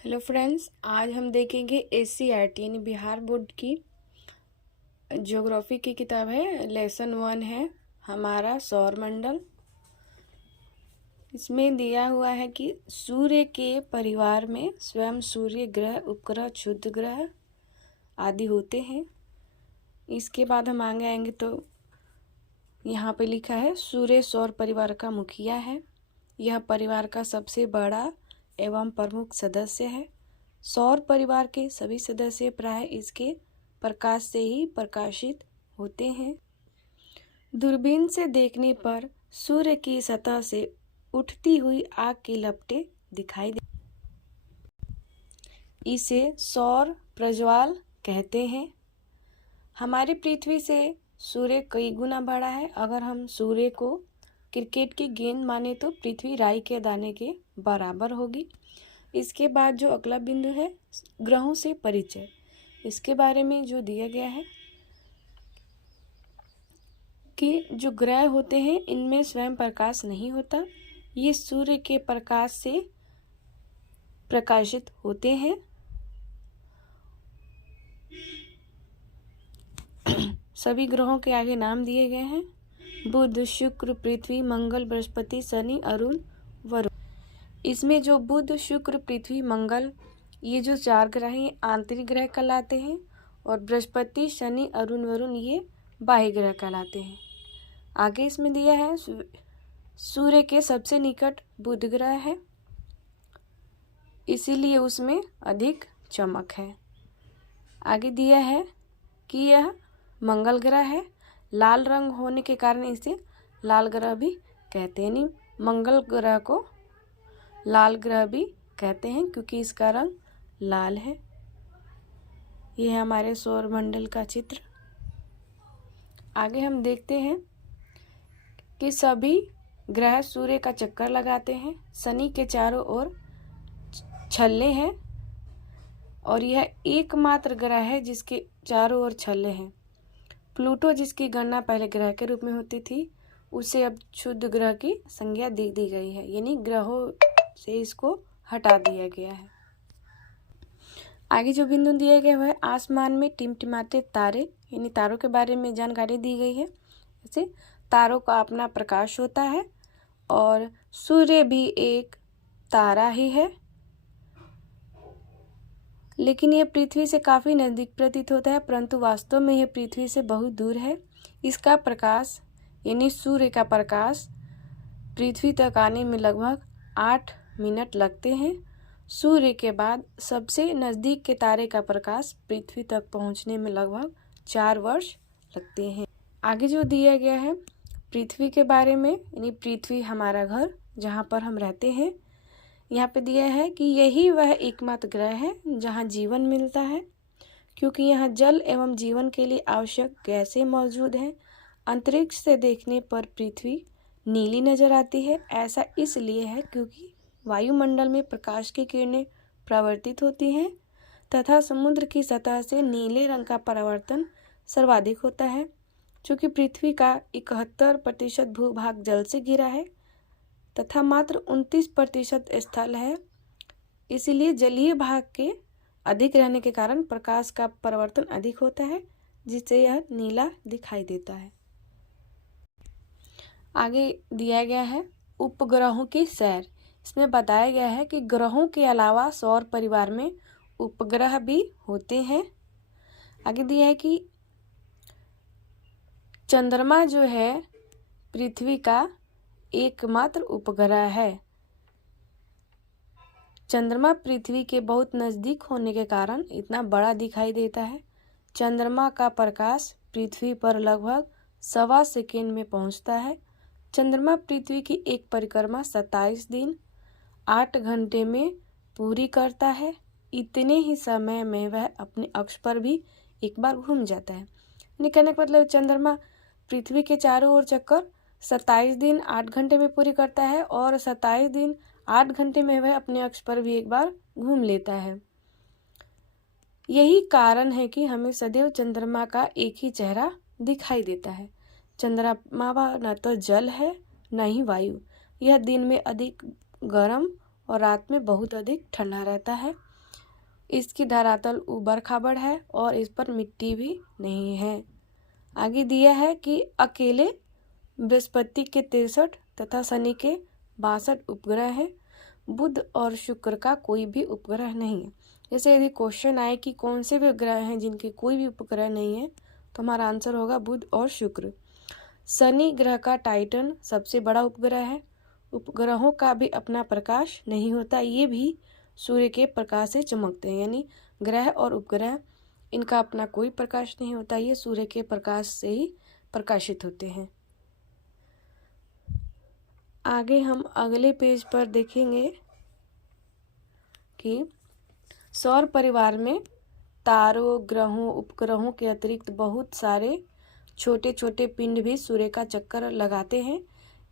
Hello friends, आज हम देखेंगे एससीईआरटी यानी बिहार बोर्ड की ज्योग्राफी की किताब है। लेसन 1 है हमारा सौरमंडल। इसमें दिया हुआ है कि सूर्य के परिवार में स्वयं सूर्य, ग्रह, उपग्रह, क्षुद्र ग्रह आदि होते हैं। इसके बाद हम आगे आएंगे तो यहाँ पे लिखा है सूर्य सौर परिवार का मुखिया है। यह परिवार का सबसे बड़ा एवं प्रमुख सदस्य है। सौर परिवार के सभी सदस्य प्राय इसके प्रकाश से ही प्रकाशित होते हैं। दूरबीन से देखने पर सूर्य की सतह से उठती हुई आग की लपटें दिखाई दे, इसे सौर प्रज्वाल कहते हैं। हमारी पृथ्वी से सूर्य कई गुना बड़ा है। अगर हम सूर्य को क्रिकेट की गेंद माने तो पृथ्वी राई के दाने के बराबर होगी। इसके बाद जो अगला बिंदु है ग्रहों से परिचय, इसके बारे में जो दिया गया है कि जो ग्रह होते हैं इनमें स्वयं प्रकाश नहीं होता, ये सूर्य के प्रकाश से प्रकाशित होते हैं। सभी ग्रहों के आगे नाम दिए गए हैं: बुध, शुक्र, पृथ्वी, मंगल, बृहस्पति, शनि, अरुण, वरुण। इसमें जो बुध, शुक्र, पृथ्वी, मंगल ये जो 4 ग्रह हैं आंतरिक ग्रह कहलाते हैं, और बृहस्पति, शनि, अरुण, वरुण ये बाह्य ग्रह कहलाते हैं। आगे इसमें दिया है सूर्य के सबसे निकट बुध ग्रह है, इसीलिए उसमें अधिक चमक है। आगे दिया है कि यह मंगल ग्रह है। लाल रंग होने के कारण इसे लाल ग्रह भी कहते हैं। मंगल ग्रह को लाल ग्रह भी कहते हैं क्योंकि इसका रंग लाल है। यह है हमारे सौरमंडल का चित्र। आगे हम देखते हैं कि सभी ग्रह सूर्य का चक्कर लगाते हैं। शनि के चारों ओर छल्ले हैं और यह एकमात्र ग्रह है जिसके चारों ओर छल्ले हैं। प्लूटो, जिसकी गणना पहले ग्रह के रूप में होती थी, उसे अब क्षुद्र ग्रह की संज्ञा दे दी गई है, यानी ग्रहों से इसको हटा दिया गया है। आगे जो बिंदु दिया गया है आसमान में टिमटिमाते तारे, यानी तारों के बारे में जानकारी दी गई है। जैसे तारों का अपना प्रकाश होता है और सूर्य भी एक तारा ही है, लेकिन यह पृथ्वी से काफ़ी नज़दीक प्रतीत होता है, परंतु वास्तव में यह पृथ्वी से बहुत दूर है। इसका प्रकाश यानी सूर्य का प्रकाश पृथ्वी तक आने में लगभग 8 मिनट लगते हैं। सूर्य के बाद सबसे नज़दीक के तारे का प्रकाश पृथ्वी तक पहुंचने में लगभग 4 वर्ष लगते हैं। आगे जो दिया गया है पृथ्वी के बारे में, यानी पृथ्वी हमारा घर जहां पर हम रहते हैं, यहाँ पे दिया है कि यही वह एकमात्र ग्रह है जहाँ जीवन मिलता है, क्योंकि यहाँ जल एवं जीवन के लिए आवश्यक गैसें मौजूद हैं। अंतरिक्ष से देखने पर पृथ्वी नीली नजर आती है। ऐसा इसलिए है क्योंकि वायुमंडल में प्रकाश की किरणें प्रवर्तित होती हैं तथा समुद्र की सतह से नीले रंग का परावर्तन सर्वाधिक होता है। चूँकि पृथ्वी का 71% भूभाग जल से घिरा है तथा मात्र 29% स्थल है, इसीलिए जलीय भाग के अधिक रहने के कारण प्रकाश का परावर्तन अधिक होता है, जिससे यह नीला दिखाई देता है। आगे दिया गया है उपग्रहों की सैर। इसमें बताया गया है कि ग्रहों के अलावा सौर परिवार में उपग्रह भी होते हैं। आगे दिया है कि चंद्रमा जो है पृथ्वी का एकमात्र उपग्रह है। चंद्रमा पृथ्वी के बहुत नज़दीक होने के कारण इतना बड़ा दिखाई देता है। चंद्रमा का प्रकाश पृथ्वी पर लगभग 1.25 सेकेंड में पहुंचता है। चंद्रमा पृथ्वी की एक परिक्रमा 27 दिन 8 घंटे में पूरी करता है। इतने ही समय में वह अपने अक्ष पर भी एक बार घूम जाता है। कहने का मतलब चंद्रमा पृथ्वी के चारों ओर चक्कर 27 दिन 8 घंटे में पूरी करता है और 27 दिन 8 घंटे में वह अपने अक्ष पर भी एक बार घूम लेता है। यही कारण है कि हमें सदैव चंद्रमा का एक ही चेहरा दिखाई देता है। चंद्रमा न तो जल है न ही वायु। यह दिन में अधिक गर्म और रात में बहुत अधिक ठंडा रहता है। इसकी धरातल ऊबड़ खाबड़ है और इस पर मिट्टी भी नहीं है। आगे दिया है कि अकेले बृहस्पति के 63 तथा शनि के 62 उपग्रह हैं। बुध और शुक्र का कोई भी उपग्रह नहीं है। जैसे यदि क्वेश्चन आए कि कौन से भी ग्रह हैं जिनके कोई भी उपग्रह नहीं है, तो हमारा आंसर होगा बुध और शुक्र। शनि ग्रह का टाइटन सबसे बड़ा उपग्रह है। उपग्रहों का भी अपना प्रकाश नहीं होता, ये भी सूर्य के प्रकाश से चमकते हैं। यानी ग्रह और उपग्रह इनका अपना कोई प्रकाश नहीं होता, ये सूर्य के प्रकाश से ही प्रकाशित होते हैं। आगे हम अगले पेज पर देखेंगे कि सौर परिवार में तारों, ग्रहों, उपग्रहों के अतिरिक्त बहुत सारे छोटे छोटे पिंड भी सूर्य का चक्कर लगाते हैं।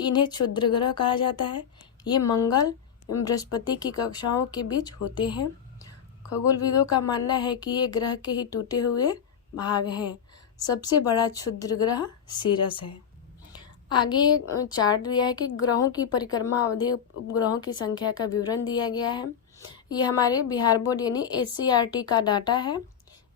इन्हें क्षुद्र ग्रह कहा जाता है। ये मंगल एवं बृहस्पति की कक्षाओं के बीच होते हैं। खगोलविदों का मानना है कि ये ग्रह के ही टूटे हुए भाग हैं। सबसे बड़ा क्षुद्र ग्रह सीरस है। आगे चार्ट दिया है कि ग्रहों की परिक्रमा अवधि, उपग्रहों की संख्या का विवरण दिया गया है। ये हमारे बिहार बोर्ड यानी SCERT का डाटा है।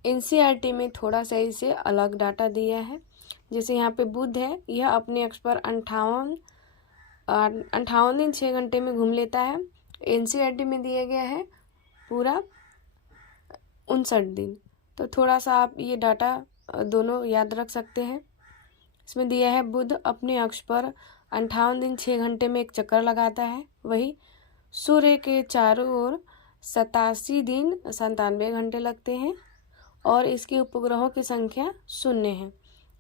NCERT में थोड़ा सा इसे अलग डाटा दिया है। जैसे यहाँ पे बुध है, यह अपने अक्ष पर 58 दिन 6 घंटे में घूम लेता है। NCERT में दिया गया है पूरा 59 दिन। तो थोड़ा सा आप ये डाटा दोनों याद रख सकते हैं। इसमें दिया है बुध अपने अक्ष पर 58 दिन 6 घंटे में एक चक्कर लगाता है। वही सूर्य के चारों ओर 87 दिन 97 घंटे लगते हैं और इसके उपग्रहों की संख्या 0 है।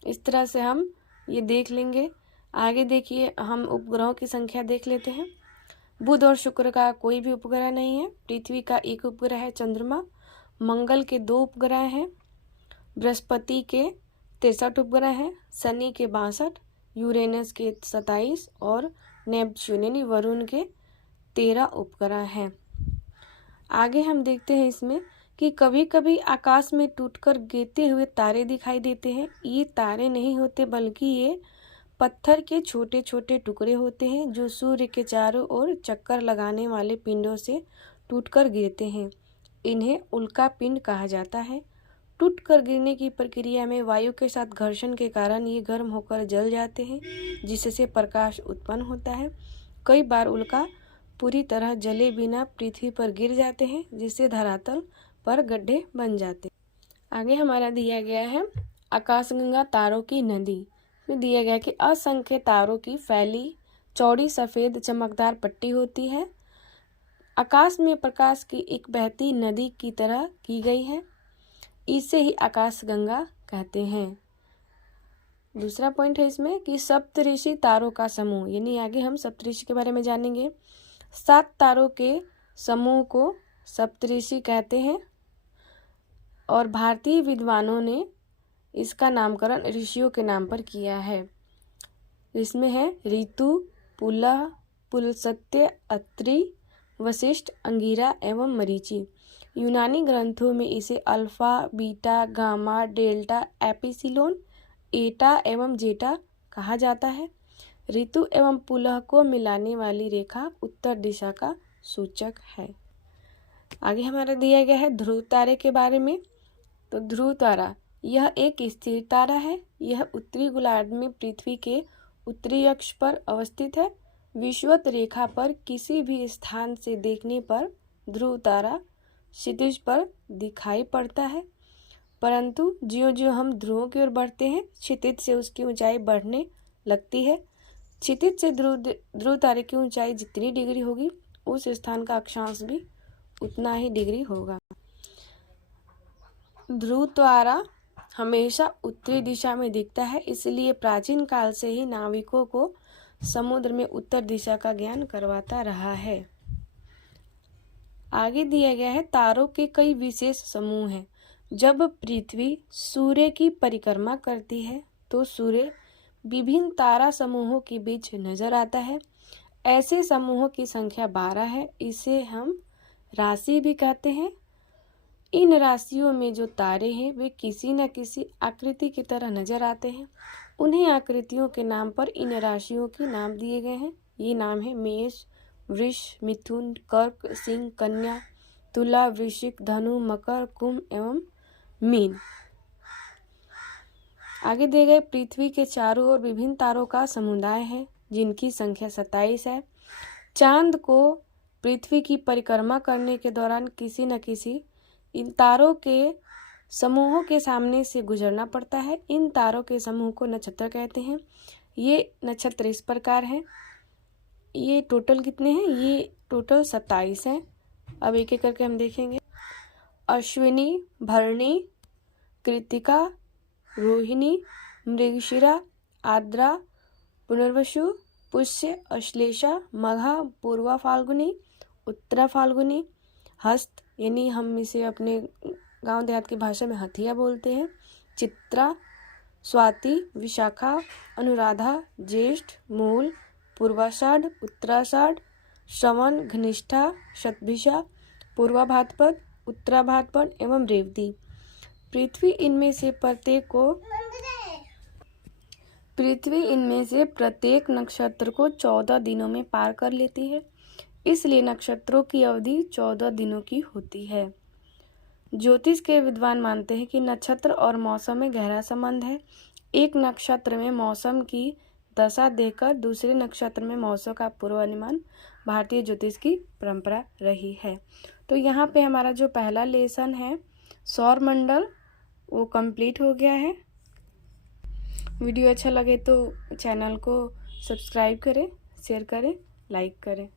इस तरह से हम ये देख लेंगे। आगे देखिए, हम उपग्रहों की संख्या देख लेते हैं। बुध और शुक्र का कोई भी उपग्रह नहीं है। पृथ्वी का एक उपग्रह है चंद्रमा। मंगल के 2 उपग्रह हैं। बृहस्पति के 63 उपग्रह हैं। शनि के 62, यूरेनस के 27 और नेपच्यून यानी वरुण के 13 उपग्रह हैं। आगे हम देखते हैं इसमें कि कभी कभी आकाश में टूटकर गिरते हुए तारे दिखाई देते हैं। ये तारे नहीं होते बल्कि ये पत्थर के छोटे छोटे टुकड़े होते हैं जो सूर्य के चारों ओर चक्कर लगाने वाले पिंडों से टूटकर गिरते हैं। इन्हें उल्का पिंड कहा जाता है। टूटकर गिरने की प्रक्रिया में वायु के साथ घर्षण के कारण ये गर्म होकर जल जाते हैं, जिससे प्रकाश उत्पन्न होता है। कई बार उल्का पूरी तरह जले बिना पृथ्वी पर गिर जाते हैं, जिससे धरातल पर गड्ढे बन जाते हैं। आगे हमारा दिया गया है आकाशगंगा तारों की नदी में दिया गया कि असंख्य तारों की फैली चौड़ी सफेद चमकदार पट्टी होती है। आकाश में प्रकाश की एक बहती नदी की तरह की गई है। इसे ही आकाशगंगा कहते हैं। दूसरा पॉइंट है इसमें कि सप्तऋषि तारों का समूह, यानी आगे हम सप्तऋषि के बारे में जानेंगे। 7 तारों के समूह को सप्तऋषि कहते हैं और भारतीय विद्वानों ने इसका नामकरण ऋषियों के नाम पर किया है। इसमें है ऋतु, पुलह, पुलस्त्य, अत्रि, वशिष्ठ, अंगिरा एवं मरीचि। यूनानी ग्रंथों में इसे alpha, beta, gamma, delta, epsilon, एटा एवं जेटा कहा जाता है। ऋतु एवं पुलह को मिलाने वाली रेखा उत्तर दिशा का सूचक है। आगे हमारा दिया गया है ध्रुव तारे के बारे में। तो ध्रुव तारा यह एक स्थिर तारा है। यह उत्तरी गोलार्ध में पृथ्वी के उत्तरी अक्ष पर अवस्थित है। विषुवत रेखा पर किसी भी स्थान से देखने पर ध्रुव तारा क्षितिज पर दिखाई पड़ता है, परंतु ज्यों-ज्यों हम ध्रुवों की ओर बढ़ते हैं, क्षितिज से उसकी ऊंचाई बढ़ने लगती है। क्षितिज से ध्रुव तारे की ऊंचाई जितनी डिग्री होगी, उस स्थान का अक्षांश भी उतना ही डिग्री होगा। ध्रुव तारा हमेशा उत्तरी दिशा में दिखता है, इसलिए प्राचीन काल से ही नाविकों को समुद्र में उत्तर दिशा का ज्ञान करवाता रहा है। आगे दिया गया है तारों के कई विशेष समूह हैं। जब पृथ्वी सूर्य की परिक्रमा करती है तो सूर्य विभिन्न तारा समूहों के बीच नजर आता है। ऐसे समूहों की संख्या 12 है। इसे हम राशि भी कहते हैं। इन राशियों में जो तारे हैं वे किसी न किसी आकृति की तरह नजर आते हैं। उन्हीं आकृतियों के नाम पर इन राशियों के नाम दिए गए हैं। ये नाम है मेष, वृष, मिथुन, कर्क, सिंह, कन्या, तुला, वृश्चिक, धनु, मकर, कुंभ एवं मीन। आगे दिए गए पृथ्वी के चारों ओर विभिन्न तारों का समुदाय है जिनकी संख्या 27 है। चांद को पृथ्वी की परिक्रमा करने के दौरान किसी न किसी इन तारों के समूहों के सामने से गुजरना पड़ता है। इन तारों के समूह को नक्षत्र कहते हैं। ये नक्षत्र इस प्रकार हैं। ये टोटल कितने हैं? ये टोटल 27 हैं। अब एक एक करके हम देखेंगे। अश्विनी, भरणी, कृत्तिका, रोहिणी, मृगशिरा, आर्द्रा, पुनर्वसु, पुष्य, अश्लेषा, मघा, पूर्वा फाल्गुनी, उत्तरा फाल्गुनी, हस्त यानी हम इसे अपने गांव देहात की भाषा में हथिया बोलते हैं, चित्रा, स्वाति, विशाखा, अनुराधा, ज्येष्ठ, मूल, पूर्वाषाढ़, उत्तराषाढ़, श्रवण, घनिष्ठा, शतभिषा, पूर्वा भाद्रपद, उत्तरा भाद्रपद एवं रेवती। पृथ्वी इनमें से प्रत्येक नक्षत्र को 14 दिनों में पार कर लेती है। इसलिए नक्षत्रों की अवधि 14 दिनों की होती है। ज्योतिष के विद्वान मानते हैं कि नक्षत्र और मौसम में गहरा संबंध है। एक नक्षत्र में मौसम की दशा देखकर दूसरे नक्षत्र में मौसम का पूर्वानुमान भारतीय ज्योतिष की परंपरा रही है। तो यहाँ पे हमारा जो पहला लेसन है सौर मंडल वो कंप्लीट हो गया है। वीडियो अच्छा लगे तो चैनल को सब्सक्राइब करें, शेयर करें, लाइक करें।